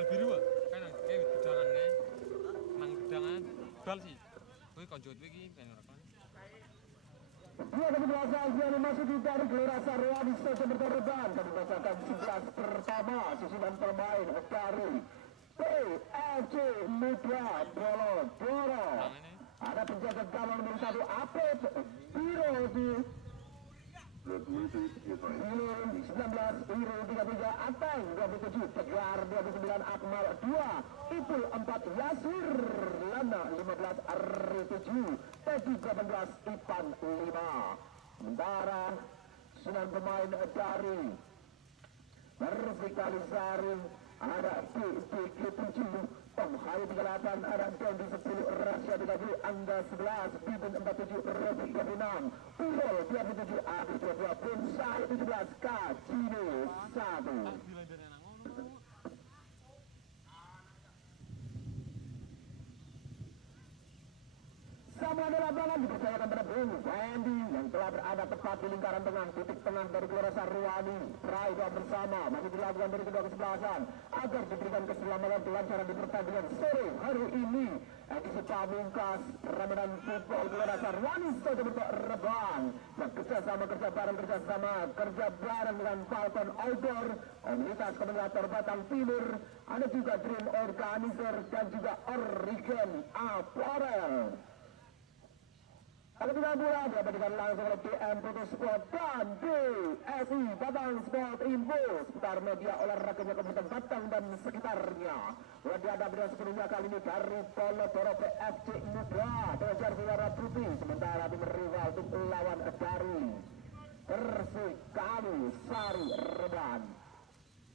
Bal biru kan kayak gedangannya nang gedangan bal sih kuwi konco iki ben rekam. Dua kesebelasan yang memasuki dari gelora Sarwa di stasiun berterban dan dibacakan 11 pertama susunan pemain dari PFC Mitra Bolodoro. Ada penjaga gawang nomor 1 Apet Birozi. 19 Iro 33 Atang 27 Tegar 29 Akmal 2 Ipul 4 Yasir Lana 15 Arri 7 Teti 18 Ipan 5. Sementara susunan pemain dari Persikalisari ada PPK 7 Tom Hari 38 ada Dendi 10 Rasya 30 Angga 11 Bibin 47 Robi 36 Urol 27 Adi 22 Bonsai 17 Kacini 1. Sama adalah lapangan dipercayakan pada Bung Fendi yang telah berada tepat di lingkaran tengah titik tengah dari Gelora Sarwani. Peraih doa bersama masih dilakukan dari kedua kesebelasan agar diberikan keselamatan kelancaran di pertandingan sore hari ini. Edisi pamungkas Ramadan Football Gelora Sarwani saja bentuk Rebang. Kerja bareng dengan Falcon Outdoor, komunitas komentator Batang Timur, ada juga Dream Organizer dan juga Origen Apparel. Kalau tidak pula diabadikan langsung oleh PM Putus Sport dan DSI Batang Sport Info seputar media olahraganya Kabupaten Batang dan sekitarnya. Sudah dihadapi dengan sebelumnya kali ini dari Bolodoro PFC Muda dengan jersey warna putih, sementara tim rival untuk lawan dari Persikali Sari Reban.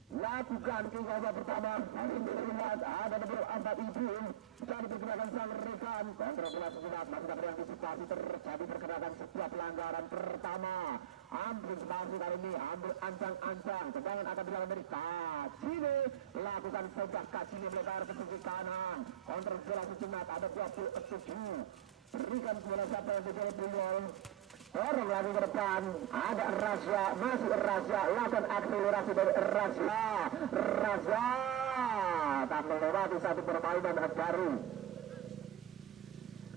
Lakukan kick-off pertama. Hari ini terlihat ada beberapa 4 ibu bisa diperkirakan sang rekan. Kontrol bola sejenak masih dapat antisipasi terjadi pergerakan sebuah pelanggaran pertama. Antisipasi kali ini ambil ancang-ancang. Tendangan akan dilakukan dari Kacini. Lakukan saja Kacini melebar ke sisi kanan. Kontrol bola sejenak ada 27. Berikan bola siapa yang menjadi Buyol. Dorong lagi ke depan, ada Rasya, masih Rasya, lakukan akselerasi dari Rasya, tak melewati satu permainan baru.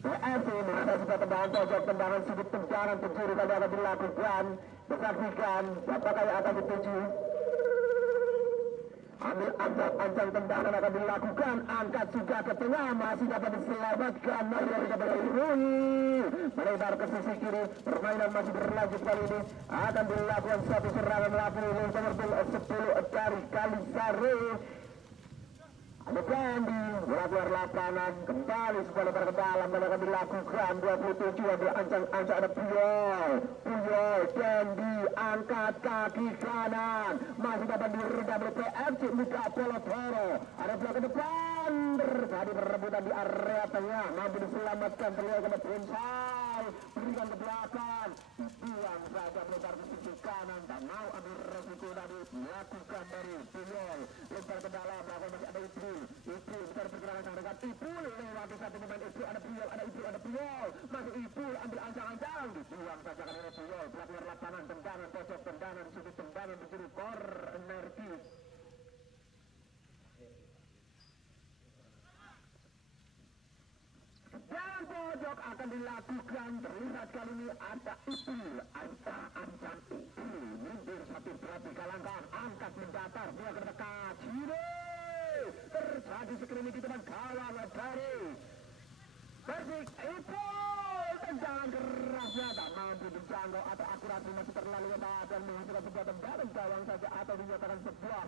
PFC menghadapi sebuah tendangan pojok, tendangan sudut, tendangan penjuru kali akan dilakukan, disaksikan, apakah yang akan dituju. Ambil ancang tendangan akan dilakukan, angkat juga ke tengah, masih dapat diselamatkan, Mario dapat Rui melebar ke sisi kiri. Permainan masih berlanjut kali ini, akan dilakukan satu serangan lagi oleh nomor 10 dari Kalisari. Ada Gandhi melakukan lapangan, kembali sebuah lebar ke dalam dan akan dilakukan 27. Ada ancang-ancang, ada Puyol, Gandhi angkat kaki kanan, masih dapat diredam oleh PFC Muda Bolodoro. Ada bola ke depan, terjadi perebutan di area tengah, mampu diselamatkan terlihat ke Bonsai, berikan ke belakang, buang saja melebar ke sisi kanan dan mau ambil resiko tadi, melakukan dari Puyol, lebar ke dalam, melakukan masih ada Ipul besar pergerakan sang rekan, Ipul lewati satu pemain Ipul, ada Puyol, masih Ipul ambil ancang-ancang, dibuang saja kan oleh Puyol, pelakon lapangan, tendangan pojok, tendangan sudut, tendangan penjuru, corner kick. Dan pojok akan dilakukan, terlihat kali ini ada Ipul, ancang-ancang Ipul, mundur satu berarti kalangkan, angkat mendatar, dia ke dekat, terjadi sekeliling di depan gawang dari Persik. Ipul tendangan kerasnya tak mampu dijangkau atau akurasi masih terlalu lemah dan menghasilkan sebuah tendangan gawang saja atau dinyatakan sebuah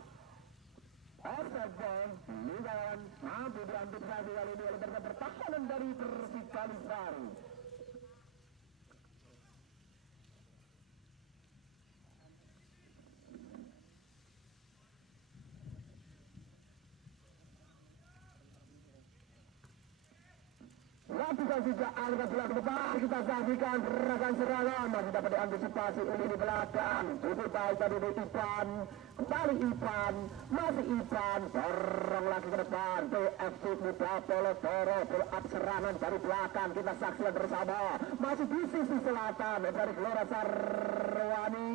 offside ball. Ligawan mampu diantisipasi kali ini oleh pertahanan dari Persik Kalisari. Lakukan juga angkat bola ke depan, kita saksikan serangan masih dapat diantisipasi oleh di belakang. Cukup baik tadi dari Ipan, kembali Ipan, masih Ipan, dorong lagi ke depan. PFC Muda Bolodoro pull up serangan dari belakang, kita saksikan bersama. Masih di sisi selatan dari Gelora Sarwani,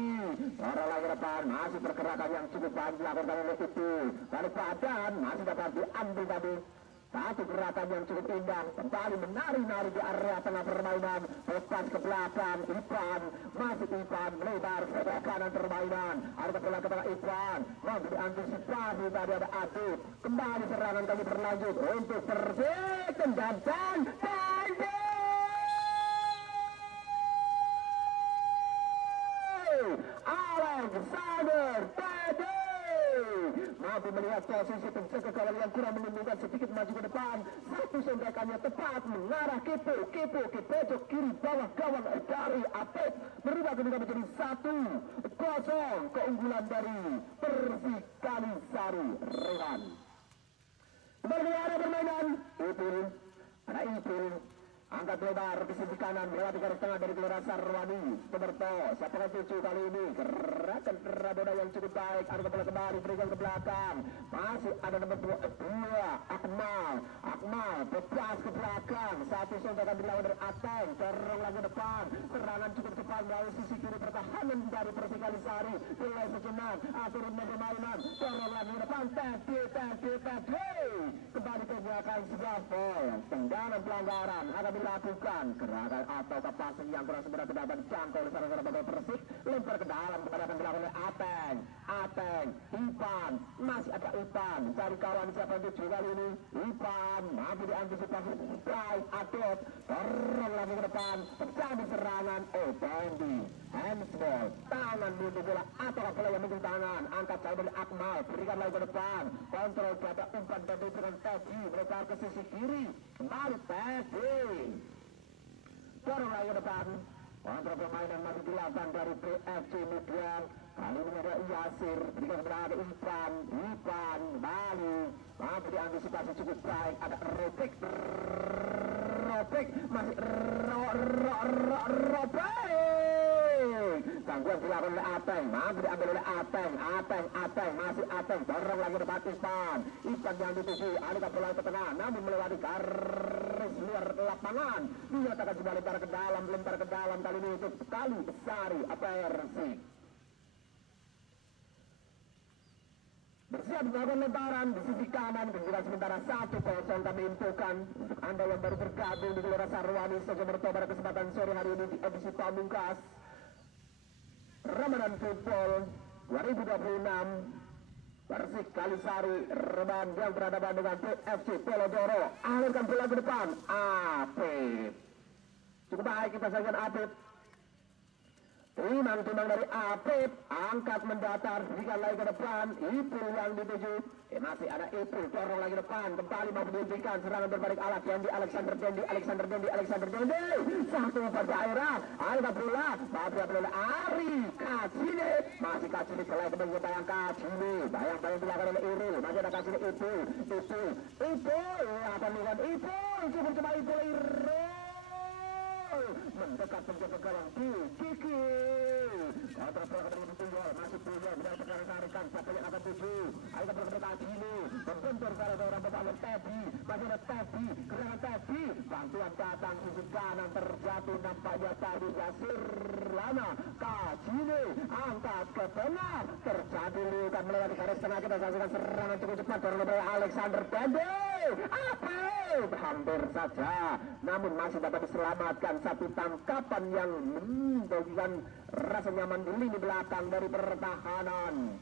dorong lagi ke depan, masih pergerakan yang cukup baik dilakukan oleh itu. Balik badan masih dapat diambil tadi. Satu gerakan yang cukup indah, kembali menari-nari di area tengah permainan, lepas ke belakang, Ipan, masih Ipan, melebar ke kanan permainan, ada bola ke tengah Ipan, mampu diantisipasi, tadi ada Adit, kembali serangan kali berlanjut, untuk Persik, tendangan, Alexander Teddy mampu melihat posisi penjaga gawang yang kurang menunjukkan sedikit maju ke depan. Satu sendakannya tepat mengarah ke pojok kiri bawah gawang dari Apep, merubah kedudukan menjadi 1-0 keunggulan dari Persik Kalisari Rewan. Kembali ke arah permainan Ipul angkat lebar di sisi kanan melewati garis tengah dari Gelora Sarwani Sumerto, siapakah 7 kali ini gerakan bola yang cukup baik, ada bola kembali berikan ke belakang, masih ada nomor 2 Akmal bebas ke belakang, satu sontakan dilawan dari Ateng, dorong lagi depan, serangan cukup cepat melalui sisi kiri pertahanan dari Persik Kalisari, mulai sejenak atur permainan, dorong lagi depan, Teddy kembali ke belakang, sebuah gol, tendangan pelanggaran akan dilakukan, gerakan atau passing yang kurang sempurna tidak dapat dijangkau oleh saudara bakal Persik, lempar ke dalam, kepada akan dilakukan oleh Ateng, Ipan, masih ada Ipan, cari kawan siapa yang 7 kali ini, Ipan, mampu diantisipasi, baik, Adot, dorong lagi ke depan, terjadi serangan, Tendi, handsball, tangan untuk bola, atau bola yang menjadi tangan, angkat jauh dari Akmal, berikan lagi ke depan, kontrol pada umpan dan dengan Teddy, melempar ke sisi kiri, kembali Teddy, dorong lagi ke depan, kontrol permainan masih dilakukan dari PFC Mudian, kali ini ada Yasir, berikan kepada Ipan, Bali, mampu diantisipasi cukup baik, ada Robek, masih Robek, gangguan dilakukan oleh Ateng, mampu diambil oleh Ateng, masih Ateng, dorong lagi depan Ipan yang dituju, ada bola ke tengah, namun melewati garis luar lapangan, dinyatakan sudah lempar ke dalam, kali ini untuk Kalisari Persik. Bersiap melakukan lemparan di sisi kanan, kemudian sementara 1-0 kami infokan untuk Anda yang baru bergabung di Gelora Sarwani Sumerto pada kesempatan sore hari ini di edisi pamungkas Ramadan Football 2026. Persik Kalisari Reban yang berhadapan dengan PFC Pelodoro, alirkan bola ke depan, Apip, cukup baik kita saksikan Apip, Timang dari Apip, angkat mendatar, berikan lagi ke depan, Ipul yang dituju, masih ada Ipul, dorong lagi depan, kembali mau dihentikan, serangan berbalik alat, Alexander Dendi, satu umpan daerah, ada bola, tapi oleh Ari, Kacine, masih Kacine, selain kemudian bayang Kacine, bayang dilakukan oleh Irul, masih ada Kacine, Ipul, akan melakukan Ipul, coba Ipul, mendekat penjaga gawang Kiki, kontra pergerakan dengan Punjol, masih Punjol, benar pergerakan tarikan, siapa yang akan tuju, ayo pergerakan ini, membentur saudara membangun Teddy, masih ada Teddy, gerangan Teddy, bantuan datang sisi kanan terjatuh, nampaknya tadi Yasir Lana, Kacine, angkat ke tengah, terjadi luka melewati garis tengah, kita saksikan serangan cukup cepat, dorong oleh Alexander Teddy, hampir saja, namun masih dapat diselamatkan, satu tangkapan yang memberikan rasa nyaman di lini belakang dari pertahanan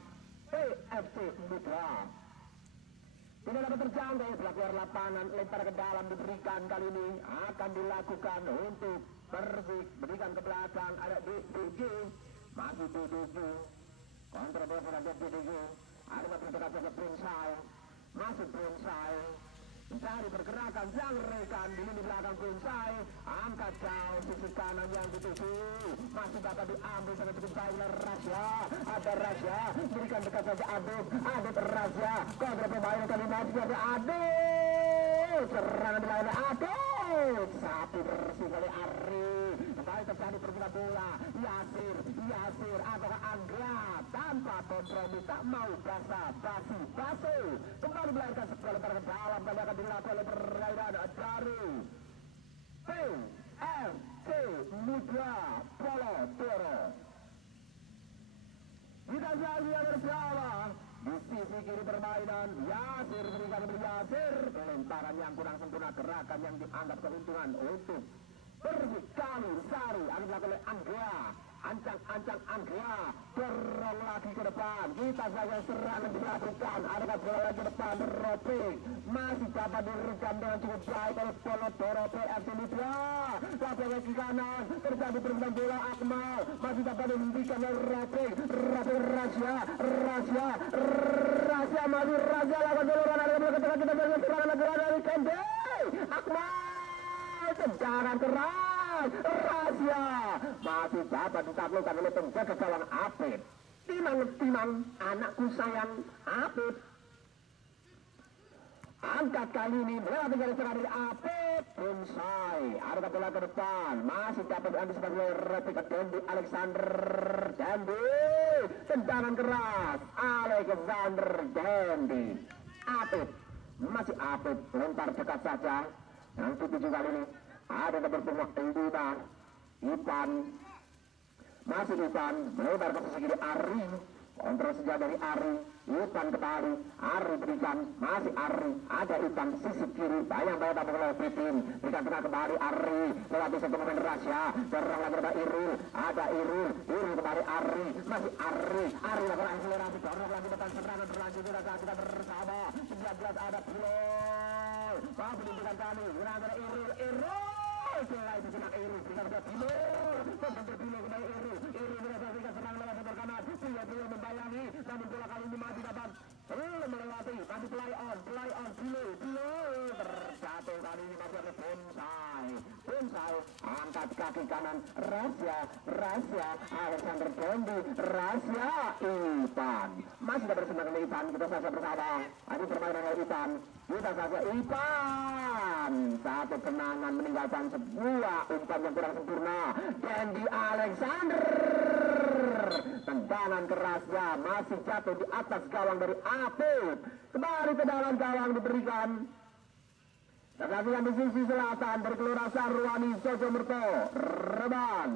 PFC Muda. Tidak dapat terjangkau, setelah keluar lapangan, lempar ke dalam diberikan, kali ini akan dilakukan untuk Persik, berikan ke belakang, ada DDG, masih DDG, kontrol bola dari DDG, ada berdekat ke Prinsai, masih Prinsai, mencari pergerakan yang rekan di lini belakang Prinsai, angkat jauh sisi kanan yang dituju, masih dapat diambil sangat cukup baik oleh Rasya, ada Rasya, berikan dekat saja Adit Rasya, kontra pemain kali masih ada Adit, serangan dilakukan oleh Adit, sapi bersih kali Ari, kembali terjadi perpindahan bola, Yasir, apakah Anggra, tanpa kompromi, tak mau basa-basi, kembali melahirkan sebuah lemparan ke dalam, kali akan dilakukan oleh perairan dari PFC Muda Pelodoro. Kita bahagia bersama. Di sisi kiri permainan, Yasir berikan Yasir. Lemparan yang kurang sempurna, gerakan yang dianggap keuntungan untuk Persik Kalisari. Akan dilakukan oleh Angga. Ancang Angga dorong lagi ke depan. Kita saja serangan dilakukan. Adakah bola lagi ke depan? Ropik masih dapat direkam dengan cukup baik oleh Polodoro PFC Mitra. Lapangan ke kanan terjadi perempuan bola. Akmal masih dapat dihentikan oleh Ropik. Rasia masih Rasia lakukan duluan. Ada bola ketika kita berikan serangan lagi dari Kende. Akmal tendangan keras. Rahasia masih dapat ditaklukkan oleh penjaga gawang Apit. Timang anakku sayang Apit. Angkat kali ini berarti dari serangan dari Apit. Bonsai ada bola ke depan masih dapat diantisipasi oleh Ropik Dendi Alexander. Dendi tendangan keras Alexander Dendi. Apit masih Apit lempar dekat saja. Yang tujuh kali ini ada nomor punggung Ipan masih Ipan melebar ke sisi kiri Ari, kontrol sejauh dari Ari. Ipan kembali Ari berikan masih Ari, ada Ipan sisi kiri banyak tabung oleh Pipin, berikan tengah kembali Ari lewati satu pemain Rasya dorong lagi ada Irul kembali Ari masih Ari lakukan akselerasi dorong lagi depan serangan berlanjut kita bersama 19 ada Pilol masih diberikan kami ada Irul selain itu senang Irul kita ada Pilol kembali Irul berhasil serang lewat sebelah kanan Pilol membayangi namun bola kali ini masih dapat belum melewati masih play on Pilol terjatuh kali ini masih ada Bonsai angkat kaki kanan Rasya Alexander Dendi Rasya Ipan masih dapat bersama dengan Ipan. Kita saja bersama ada permainan oleh Ipan. Kita saja Ipan satu kenangan meninggalkan sebuah umpan yang kurang sempurna. Dendi Alexander tendangan kerasnya masih jatuh di atas gawang dari Apit. Kembali ke dalam gawang diberikan. Terkasihan di sisi selatan dari Kelurahan Sarwani Sojomerto Reban.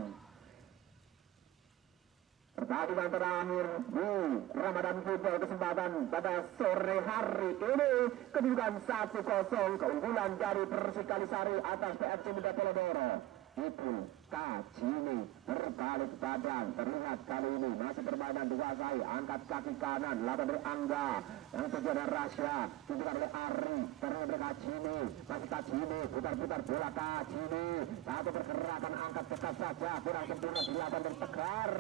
Pertandingan terakhir di Ramadan Football kesempatan pada sore hari ini kedudukan 1-0 keunggulan dari Persik Kalisari atas PFC Muda Polodoro. Ipul Kacini berbalik badan terlihat kali ini masih permainan dikuasai angkat kaki kanan lawan dari Angga yang terjadi Rasya tunjukkan oleh Ari terlihat dari Kacini masih Kacini putar bola Kacini satu pergerakan angkat dekat saja kurang sempurna dilakukan dan Tegar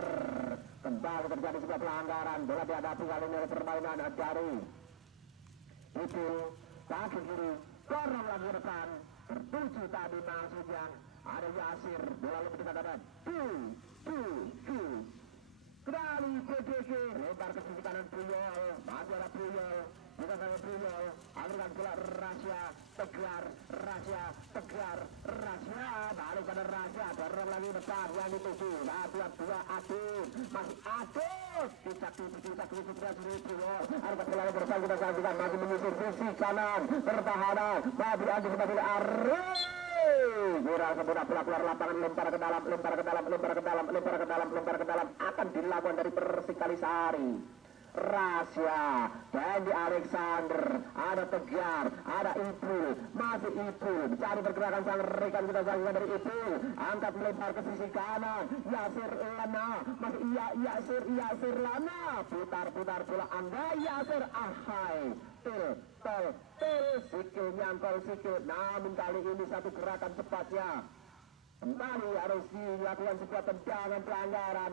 kembali terjadi sebuah pelanggaran bola dihadapi kali ini oleh permainan dari Ipul kaki kiri dorong lagi ke depan tertuju tadi maksudnya ada Yasir, bola lebih dekat ada kembali PDG lebar ke sisi kanan Puyol masih ada Puyol bukan saja Puyol aliran bola Rasya Tegar balik pada Rasya dorong lagi depan yang dituju latihan dua Adus masih Adus kita Puyol aliran bola bersama kita saksikan masih menyisir sisi kanan pertahanan Babri Adus sebagai Arif kurang sempurna bola keluar lapangan lempar ke dalam akan dilakukan dari Persik Kalisari. Rasya Dendi Alexander ada Tegar ada Ipul masih Ipul cari pergerakan sang rekan kita saksikan dari Ipul angkat melempar ke sisi kanan Yasir Lana masih Yasir Lana putar bola Anda Yasir ahai tol sikil nyangkol sikil namun kali ini satu gerakan cepatnya kembali harus dilakukan sebuah tendangan pelanggaran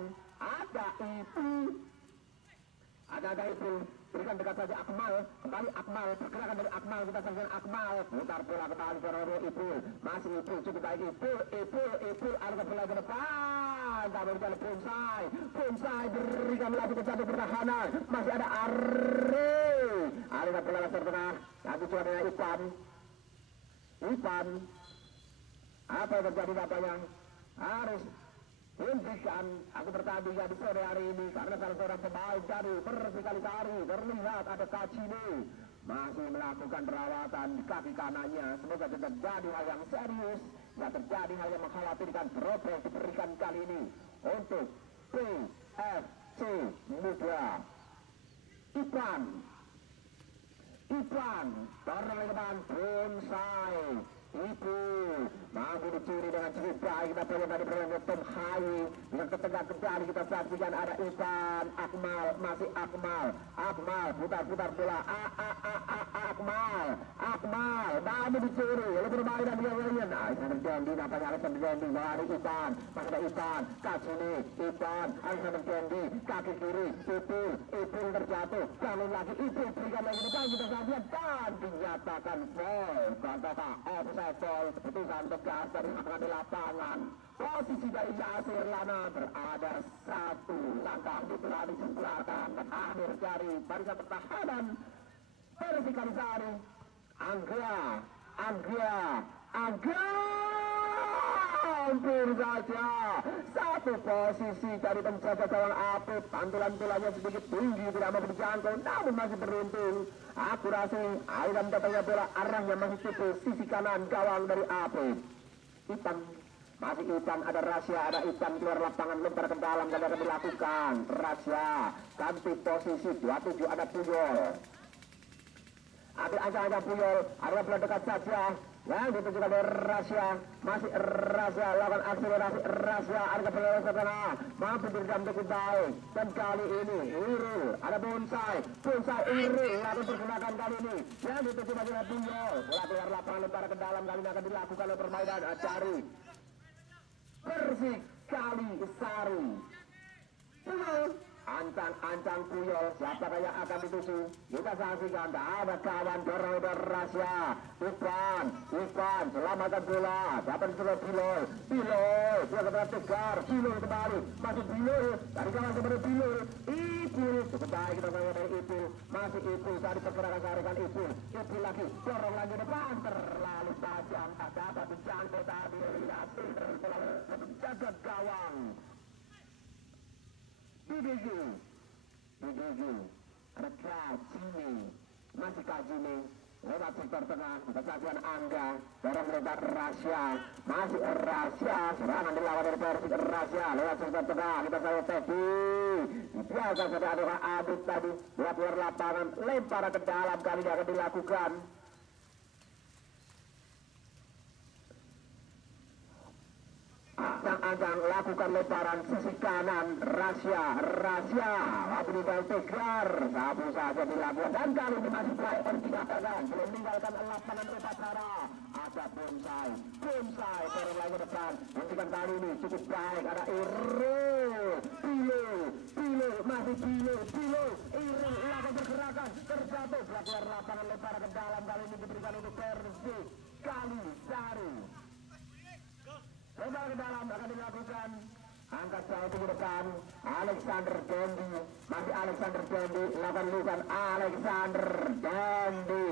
ada itu berikan dekat saja Akmal kembali Akmal pergerakan dari Akmal kita saksikan Akmal putar bola kembali ke Ipul masih Ipul cukup baik Ipul ada bola ke depan tapi berjalan Bonsai berikan lagi ke satu pertahanan masih ada ada bola laser tengah lagi cuma dengan Ipan apa yang terjadi bapaknya harus hentikan aku bertanding di sore hari ini karena salah seorang pemain dari Persik Kalisari terlihat ada Kacini masih melakukan perawatan di kaki kanannya semoga tidak terjadi hal yang serius tidak terjadi hal yang mengkhawatirkan progres diberikan kali ini untuk PFC Muda Ipan dorong lagi ke depan Bonsai Ipul mampu dicuri dengan cukup baik. Kita punya tadi permainan Tom Hayi dengan ketengah kembali kita saksikan ada Ipan Akmal, masih Akmal putar bola Akmal mampu dicuri oleh permainan yang lain. Alexander Dendi nampaknya Alexander Dendi lari Ipan, masih ada Ipan Katsuni Ipan Alexander Dendi kaki kiri Ipul terjatuh lalu lagi Ipul berikan lagi depan kita saksikan dan dinyatakan foul. Kata offside foul, keputusan tegas dari hakim di lapangan. Posisi dari Yasir Lana berada satu langkah di belakang akhir dari barisan pertahanan Persik Kalisari. Angga hampir saja satu posisi dari penjaga gawang Apip, pantulan-tulannya sedikit tinggi tidak mampu dijangkau namun masih beruntung. Akurasi aliran datangnya bola arahnya masih tipis sisi kanan gawang dari Apip. Ipan ada Rasya, ada Ipan keluar lapangan lempar ke dalam dan akan dilakukan Rasya ganti posisi 27 ada Puyol. Ada Puyol, ada bola dekat saja yang ditunjukkan oleh Rasya, masih Rasya lakukan akselerasi Rasya, ada bola ke tengah mampu diredam cukup baik dan kali ini Irul, ada Bonsai Irul lakukan pergerakan kali ini yang ditunjukkan oleh Puyol, bola keluar lapangan lempar ke dalam kali ini akan dilakukan oleh permainan dari Persik Kalisari. Ancang Puyol, siapa yang akan dituju? Kita saksikan, ada kawan dorong Rasya. Ipan, selamatkan bola. Dapat disuruh Bilol, dia kepada Tegar, Bilol kembali, masih Bilol, dari kawan kepada Bilol, Ipul, cukup baik kita tanya dari Ipul, masih Ipul, tadi pergerakan sarikan Ipul lagi, dorong lagi depan, terlalu tajam, tak dapat dijangkau tadi, Yasir, jaga gawang. Bidigi ada Kajini, masih Kajini lewat sektor tengah kesatuan Angga dorong lebar Rasya, masih Rasya serangan dilawan dari Persik Rasya lewat sektor tengah kita saya Teddy biasa sudah ada Adit tadi keluar lapangan lempar ke dalam kali ini akan dilakukan. Ancang lakukan lemparan sisi kanan Rasya Abdul Tegar sabu saja dilakukan dan kali ini masih pelayan dikatakan belum meninggalkan lapangan upacara. Ada Bonsai turun lagi depan hentikan kali ini cukup baik ada Irul Irul lakukan pergerakan terjatuh keluar lapangan lemparan ke dalam kali ini diberikan untuk Persik Kalisari. Lebar ke dalam akan dilakukan angkat jauh ke depan Alexander Dendi, masih Alexander Dendi lakukan Alexander Dendi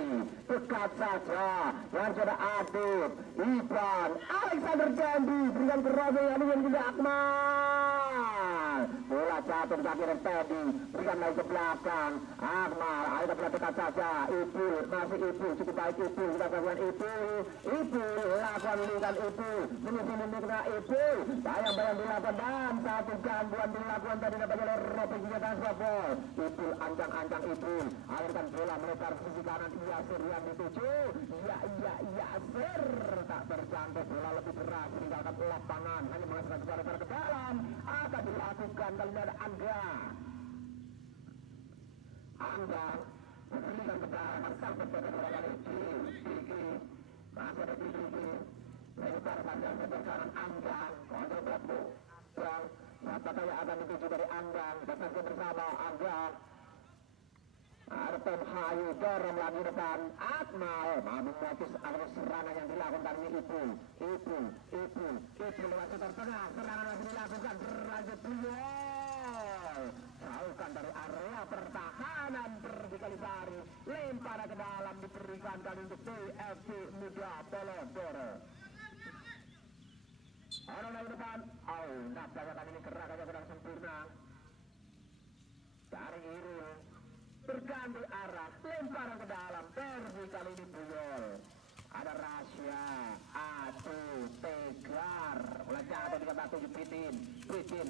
dekat saja yang sudah Adit Ipan Alexander Dendi berikan kerobohan yang juga Akmal bola jatuh di kaki Dendi berikan lagi ke belakang Akmal ayo ke dekat saja Ipul masih Ipul cukup baik Ipul kita lakukan Ipul lakukan Ipul menyusun Ipul bayang dilakukan dan satu gangguan dilakukan tadi dapat oleh Ropi Giatan Sopol. Ipul ancang Ipul alirkan bola melebar sisi kanan Yasir yang dituju Yasir tak terjangkau bola lebih keras meninggalkan lapangan hanya menghasilkan lebar ke dalam akan dilakukan kali ini ada Angga memberikan kepada sampai pada bola Diki masih ada Diki lebar panjang ke kanan Angga kontrol pelaku apakah yang akan dituju dari Angga kita saksikan bersama Angga ada Tom Hayu dorong lagi depan Akmal memutus arus serangan yang dilakukan ini Ipul lewat setor tengah serangan masih dilakukan berlanjut Puyol jauhkan dari area pertahanan Persik Kalisari lempar ke dalam diberikan kali untuk PFC Muda Polodoro. Orang lagi depan, nampaknya kali ini gerakannya kurang sempurna. Dari Irul, berganti arah, lemparan ke dalam, Persik kali ini Puyol. Ada Rasya, Tegar, bola jatuh di kata 7 Pritin,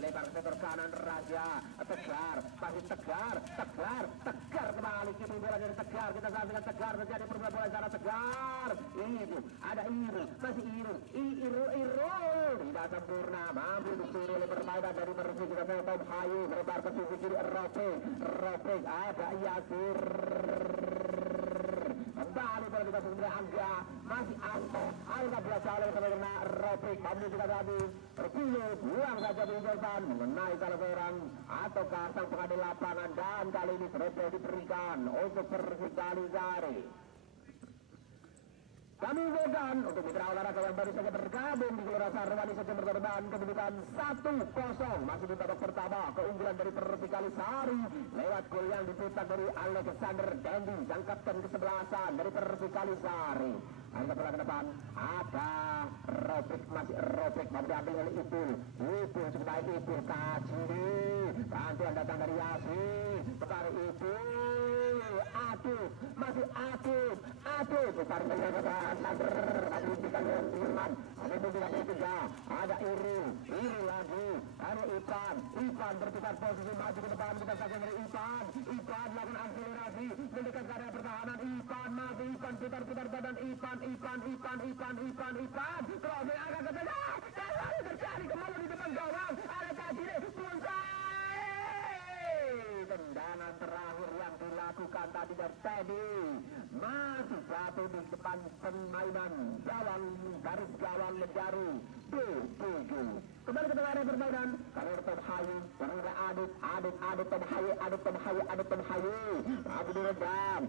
lebar ke sektor kanan Rasya, Tegar, masih Tegar kiper bola dari Tegar. Kita saksikan Tegar terjadi perbuatan bola secara Tegar. Itu ada Irul, masih Irul tidak sempurna, mampu dicuri oleh permainan dari Persik. Kita lihat Tom Hayu melebar ke sisi kiri. Ropek ada Yasir. Kembali pada kita sebenarnya Angga masih Angga berasa oleh karena Ropek mampu juga tadi terpilih buang saja di depan mengenai salah seorang ataukah sang pengadil lapangan, dan kali ini selesai diberikan untuk Persik Kalisari. Kami infokan untuk mitra olahraga yang baru saja bergabung di Gelora Sarwani saja berkorban kedudukan 1-0 masih di babak pertama. Keunggulan dari Persik Kalisari lewat gol yang dicetak dari Alexander Dendi, sang kapten ke-11 dari Persik Kalisari. Angka bola ke depan ada Ropek mau diambil oleh Ipul cukup baik Ipul Kacini, bantuan datang dari Yasin kepada Ipul masih Atut besar ada juga ketiga, ada Irul lagi, ada Ipan bertukar posisi maju ke depan. Kita saksikan dari Ipan melakukan akselerasi mendekat ke area pertahanan. Ipan putar badan Ipan crossing agak ke tengah dan lalu terjadi kembali di depan gawang. Ada Kacine tendangan terakhir yang dilakukan tadi dari Teddy masih jatuh di depan permainan garis gawang menjadi B7. Kembali ke tengah area permainan karena Tom Hayu karena Adit Tom Hayu aku diredam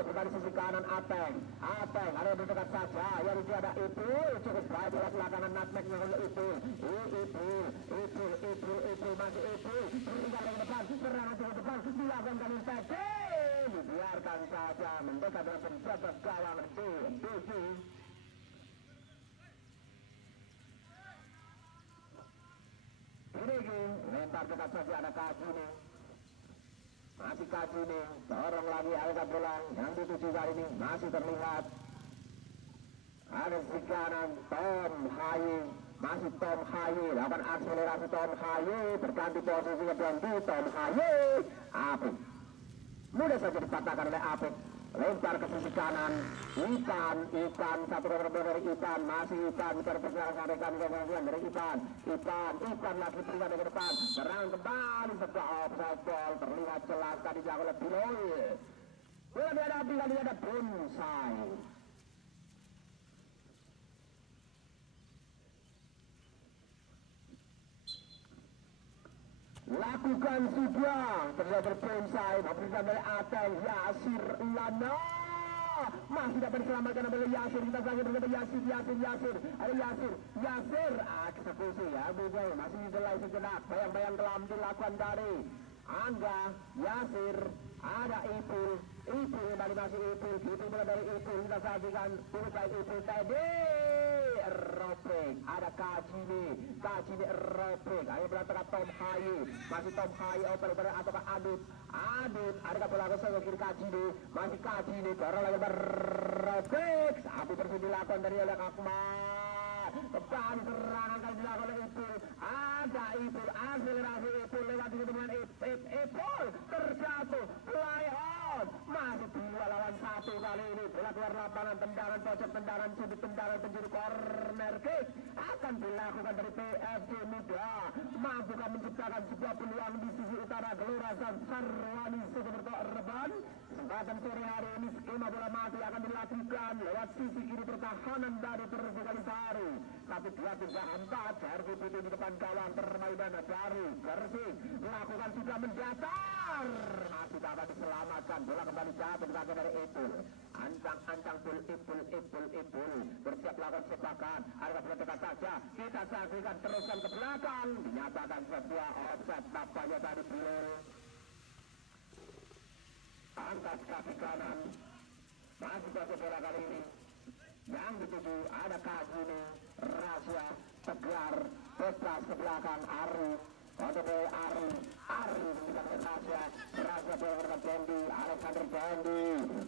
bukan di sisi kanan Ateng ada berdekat saja yang itu ada Ipul cukup baik lewat belakangan nutmegnya oleh Ipul masih Ipul tinggal ke depan serangan ke depan dilakukan kali saja dibiarkan saja mendekat dalam penjaga gawang B7. Ini lempar dekat saja ada Kacini. Masih Kacini, dorong lagi Alga Bolang yang dituju kali ini masih terlihat. Ada di kanan Tom Hayu, masih Tom Hayu, lakukan akselerasi Tom Hayu, berganti posisi ke Tom Hayu. Apik, mudah saja dipatahkan oleh Apik. Lempar ke sisi kanan, Ipan satu nomor dari Ipan, masih Ipan terpercaya dari Ipan lagi berikan ke depan, serang kembali sebuah offside ball terlihat jelas tadi dilakukan oleh Biloy. Bola dihadapi kali ada bonsai. Lakukan sudah terlihat berbonsai memberikan dari Ateng Yasir Lana masih dapat diselamatkan oleh Yasir. Kita saksikan bersama Yasir ada Yasir eksekusi ya Bujai masih didelai sejenak bayang-bayang kelam dilakukan dari Angga Yasir ada Ipul kembali masih Ipul gitu mulai dari Ipul kita saksikan cukup baik Ipul tadi Ropek ada Kacini Ropek ayo berangkat Tom Hayu masih Tom Hayu oper ataukah Adit ada bola ke kiri Kacini masih Kacini dorong lagi Ropek api bersih dilakukan dari oleh Akmal kembali serangan kali dilakukan oleh Ipul ada Ipul akselerasi Ipul lewat dengan Ipul terjatuh play on masih 2 lawan 1 kali ini bola keluar lapangan tendangan pojok tendangan sudut tendangan penjuru corner kick akan dilakukan dari PFC Muda mampukah menciptakan sebuah peluang di sisi utara Gelora Sarwani Sejaberto Reban. Kesempatan sore hari ini skema bola mati akan dilakukan lewat sisi kiri pertahanan dari Persik Kalisari 1-2-3-4 Jersey putih di depan gawang permainan dari Persik lakukan sudah mendatar masih dapat diselamatkan bola kembali jatuh di kaki dari Ipul ancang Ipul bersiap lakukan sepakan ada berdekat saja kita saksikan teruskan ke belakang dinyatakan sebuah offset tampaknya tadi belum angkat kaki kanan masih jatuh bola kali ini yang dituju ada Kacini Rahasia Tegar bebas ke belakang Ari Rahasia bola Dendi Alexander Dendi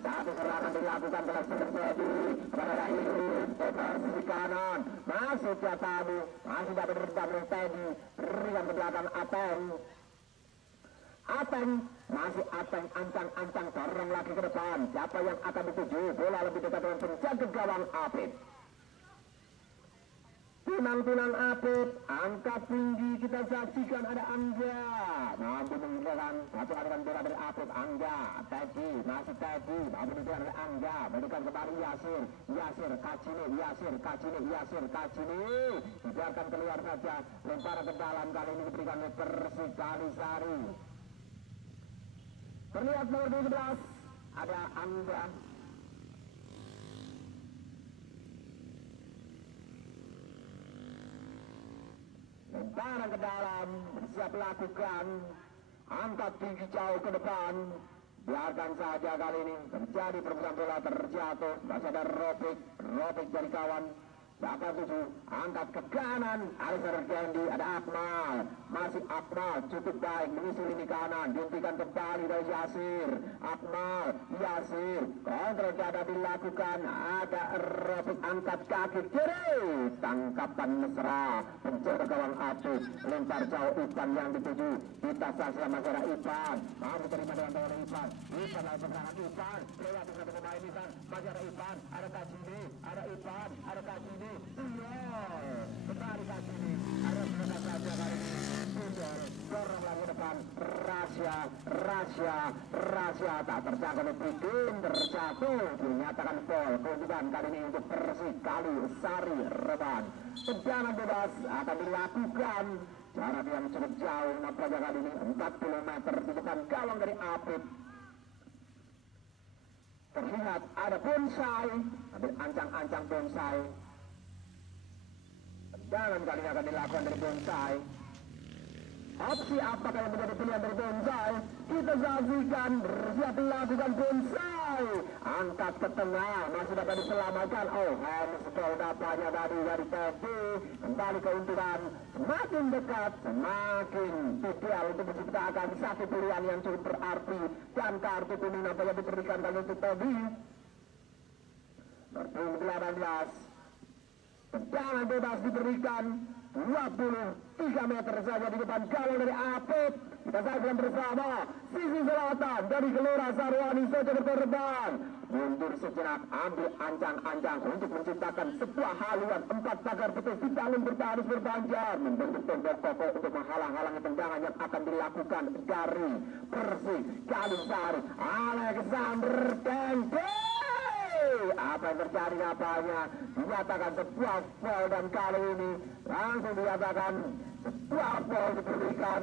satu serangan dilakukan oleh Dendi kepada ini bebas di kanan masuk dia tadi masih dapat berdamai Dendi berikan ke belakang Ateng Ateng, masih Ateng, ancang-ancang dorong lagi ke depan. Siapa yang akan dituju? Bola lebih dekat dengan penjaga gawang Apip. Tunang-tunang Apip, angkat tinggi kita saksikan ada Angga. Mampu menggunakan satu aliran bola dari Apip. Angga, Teddy, masih Teddy. Mampu menggunakan oleh Angga. Berikan kembali Yasir. Yasir, Kacini, Yasir, Kacini, Yasir, Kacini. Biarkan keluar saja. Lempar ke dalam, kali ini diberikan oleh Persik Kalisari. Terlihat nomor 12 ada Angga. Lemparan ke dalam, bersiap lakukan. Angkat tinggi jauh ke depan. Biarkan saja kali ini terjadi perputaran bola terjatuh. Masih ada Ropik dari kawan. Dapat tuju, angkat ke kanan, Alistair Candy, ada Akmal, masih Akmal, cukup baik, mengisi lini kanan, dihentikan kembali dari Yasir, Akmal, Yasir, kontrol dada dilakukan, ada Ropik, angkat kaki kiri, tangkapan mesra, penjaga gawang Apip, lempar jauh Ipan yang dituju, kita saksikan masih ada Ipan, mau diterima dengan tangan Ipan langsung serangan Ipan, lewat ke satu pemain Ipan, masih ada Ipan, ada Kacini, ada Ipan, ada Kacini. Kembali kaki ini ada mereka saja kali ini Sundar dorong lagi depan Rasya tak terjangkau oleh Bikin terjatuh dinyatakan foul. Keuntungan kali ini untuk Persik Kalisari Reban. Tendangan bebas akan dilakukan jarak yang cukup jauh nampaknya kali ini 40 meter di depan gawang dari Apip. Terlihat ada bonsai, ambil ancang-ancang bonsai. Jangan kali ini akan dilakukan dari bonsai. Opsi apakah yang menjadi pilihan dari bonsai? Kita saksikan bersiap dilakukan bonsai. Angkat ke tengah, masih dapat diselamatkan. Oh, handball dapatnya dari Teddy. Kembali keuntungan, semakin dekat, semakin ideal untuk menciptakan satu pilihan yang cukup berarti. Dan kartu kuning nampaknya diberikan kali untuk Teddy. Nomor 18. Tendangan bebas diberikan 23 meter saja di depan gawang dari Apip. Kita saksikan bersama sisi selatan dari Gelora Sarwani saja berterbang. Mundur sejenak, ambil ancang-ancang untuk menciptakan sebuah haluan 4 pagar betul dibangun bertahan berpanjang. Membentuk tembok kokoh untuk menghalang-halangi tendangan yang akan dilakukan dari Persik Kalisari. Alexander Tempe. Apa yang terjadi apanya dinyatakan sebuah foul dan kali ini langsung dinyatakan sebuah foul diberikan.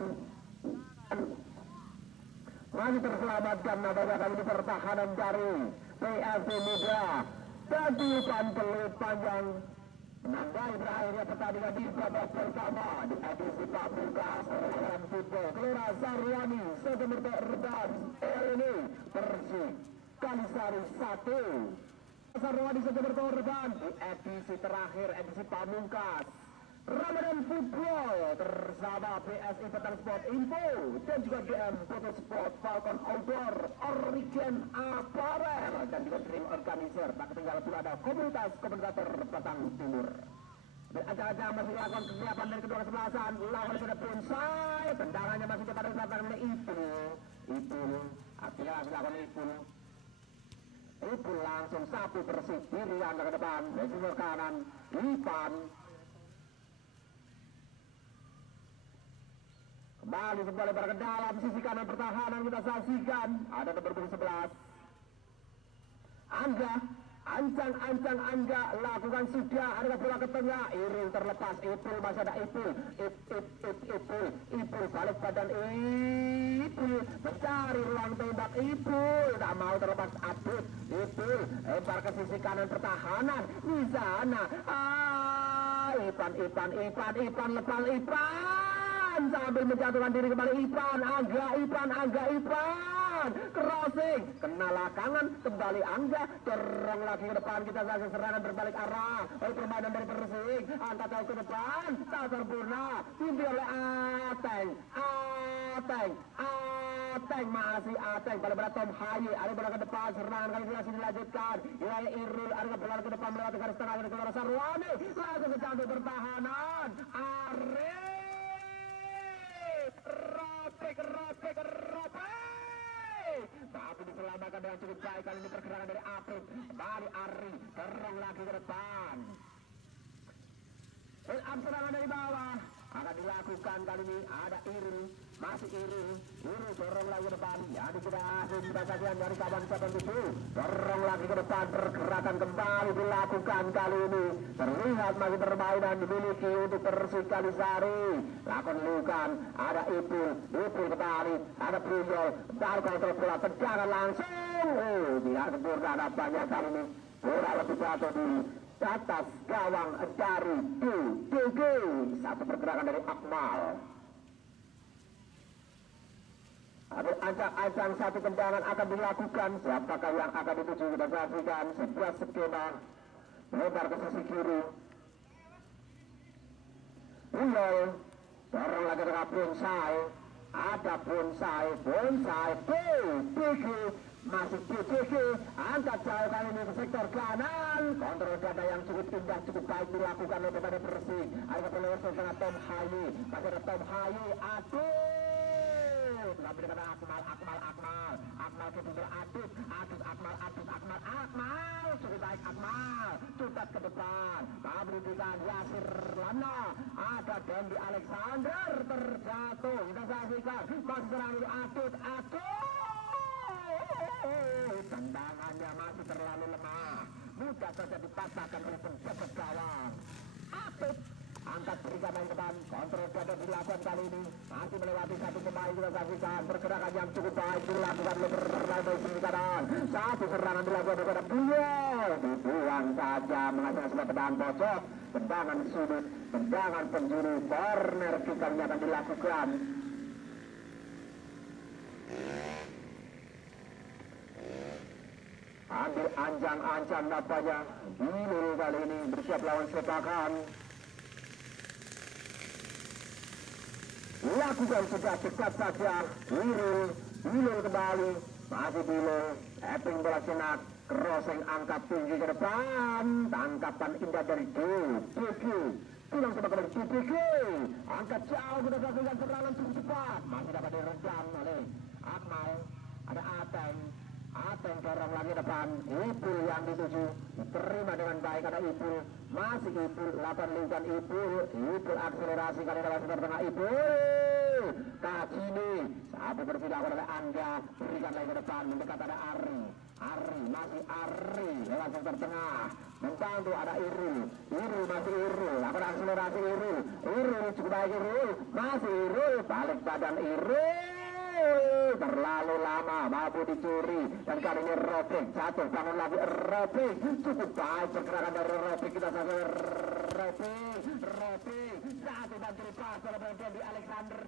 Masih terselamatkan nampaknya kali ini pertahanan dari PSV Muda. Tentukan peluit panjang menandai berakhirnya pertandingan di babak pertama di edisi pamungkas dalam football Gelora Sarwani Soekarno Reban. Ini Persik Kalisari 1. Sarwani Soekarno Reban di edisi terakhir, edisi pamungkas Ramadan Football bersama PSI Petang Sport Info dan juga DM Foto Sport Falcon Outdoor Origin Apparel dan juga Dream Organizer. Tak ketinggalan pula ada komunitas komentator Petang Timur. Acara-acara masih lakukan kesiapan dari kedua kesebelasan. Lawan sudah bonsai, tendangannya masih kepada selatan oleh Ipul. Artinya lakukan Ipul langsung sapu Persik kiri anda ke depan, dari sumber kanan Ipan. Kembali sebuah lebar ke dalam sisi kanan pertahanan kita saksikan ada nomor 11 Angga. Ancang Angga lakukan sudah, ada bola ke tengah, Iril terlepas, Ipul masih ada Ipul balik badan Ipul mencari ruang tembak, Ipul tak mau terlepas Abud, Ipul lempar ke sisi kanan pertahanan di sana. Ipan lepas Ipan sambil menjatuhkan diri kembali Ipan, crossing, kena lakangan, kembali Angga, dorong lagi ke depan, kita saja serangan berbalik arah, oleh permainan dari Persik, angkat jauh ke depan, tak sempurna, diambil oleh Ateng, masih Ateng, pada berat Tom Haye, ada bola ke depan, serangan kali ini masih dilanjutkan, Ilaya Irul, ada bola ke depan, melewati garis tengah dari Gelora Sarwani, langsung kecantik pertahanan, Arif, Rapi, robek. Tapi diselamatkan dengan cukup baik kali ini pergerakan dari Apip. Kembali Ari, dorong lagi ke depan. Serangan dari bawah akan dilakukan kali ini. Ada Irul, masih Irul dorong lagi ke depan. Jadi sudah asing kita sajian dari kawan 72. Dorong lagi ke depan, pergerakan kembali dilakukan kali ini. Terlihat masih permainan dimiliki untuk Persik Kalisari. Lakukan, ada Ipul kembali, ada Brunjol, baru kontrol bola, tendangan langsung. Tidak sempurna nampaknya kali ini. Bola lebih jatuh di atas gawang dari DG. Satu pergerakan dari Akmal. Ada ancang-ancang satu tendangan akan dilakukan. Siapakah yang akan dituju? Kita saksikan sebuah skema lebar ke sisi kiri. Uyol dorong lagi dengan Bonsai. Ada Bonsai DG. Masih DG, angkat jauh kali ini ke sektor kanan. Kontrol ganda yang cukup indah, cukup baik dilakukan oleh kepada Persik. Ada keperluan tengah Tom Hayi. Masih ada Tom Hayi, aduh. Tapi dengan Akmal kemudian Adit, Akmal. Cukup baik Akmal. Tuntas ke depan. Memberikan Yasir Lana. Ada Dendi Alexander terjatuh. Kita saksikan. Masih serang dari Adit. Tendangannya masih terlalu lemah. Mudah saja dipatahkan oleh penjaga gawang. Apip angkat berikan main depan. Kontrol ganda dilakukan kali ini. Masih melewati satu pemain. Kita saksikan pergerakan yang cukup baik dilakukan oleh bermain di kanan. Satu serangan dilakukan kepada Buyol. Dibuang saja menghasilkan sebuah tendangan pojok. Tendangan sudut. Tendangan penjuru. Corner kick yang akan dilakukan. Ambil ancang-ancang nampaknya. Wilul kali ini bersiap lawan sepakan. Lakukan sudah dekat saja. Wilul kembali. Masih Wilul. Epping bola senak. Crossing angkat tinggi ke depan. Tangkapan indah dari DG. Pulang coba kembali DG. Angkat jauh. Kita lakukan serangan cukup cepat. Masih dapat diredam oleh Akmal. Ada Ateng dorong lagi depan. Ipul yang dituju. Diterima dengan baik. Ada Ipul. Masih Ipul. Lakukan lingkan Ipul. Ipul akselerasi kali dalam sektor tengah Ipul. Kacini. Sapu berpindah oleh Angga. Berikan lagi ke depan. Mendekat ada Ari. Masih Ari. Dalam sektor tengah. Membantu ada Irul. Masih Irul. Lakukan akselerasi Irul. Cukup baik Irul. Masih Irul. Balik badan Irul. Terlalu lama mampu dicuri dan kali ini Robek jatuh, bangun lagi Robek. Cukup baik pergerakan dari Robek. Kita sampai Robek satu bantu pas oleh Dendi Alexander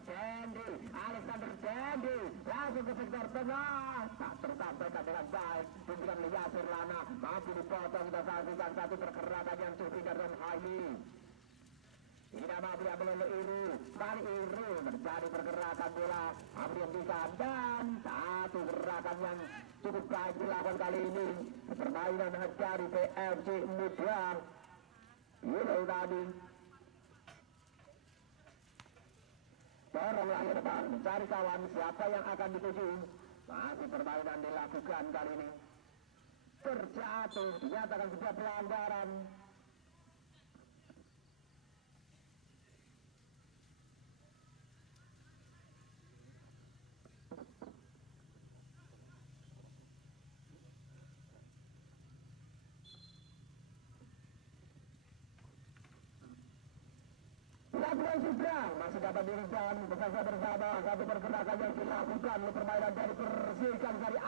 Dendi langsung ke sektor tengah, tak tersampaikan dengan baik. Tunjukkan oleh Yasir Lana, mampu dipotong. Kita saksikan satu pergerakan yang cukup indah dan highly. Tidak mampu diambil oleh Irul. Dari Irul terjadi pergerakan bola dihentikan dan satu gerakan yang cukup baik dilakukan kali ini. Permainan dari PFC Muda. Irul tadi dorong lagi depan, mencari kawan. Siapa yang akan dituju? Masih permainan dilakukan kali ini. Terjatuh, dinyatakan sebuah pelanggaran. Lakukan sudah, masih dapat diridam bersama satu pergerakan yang dilakukan oleh permainan dari Persik Kalisari.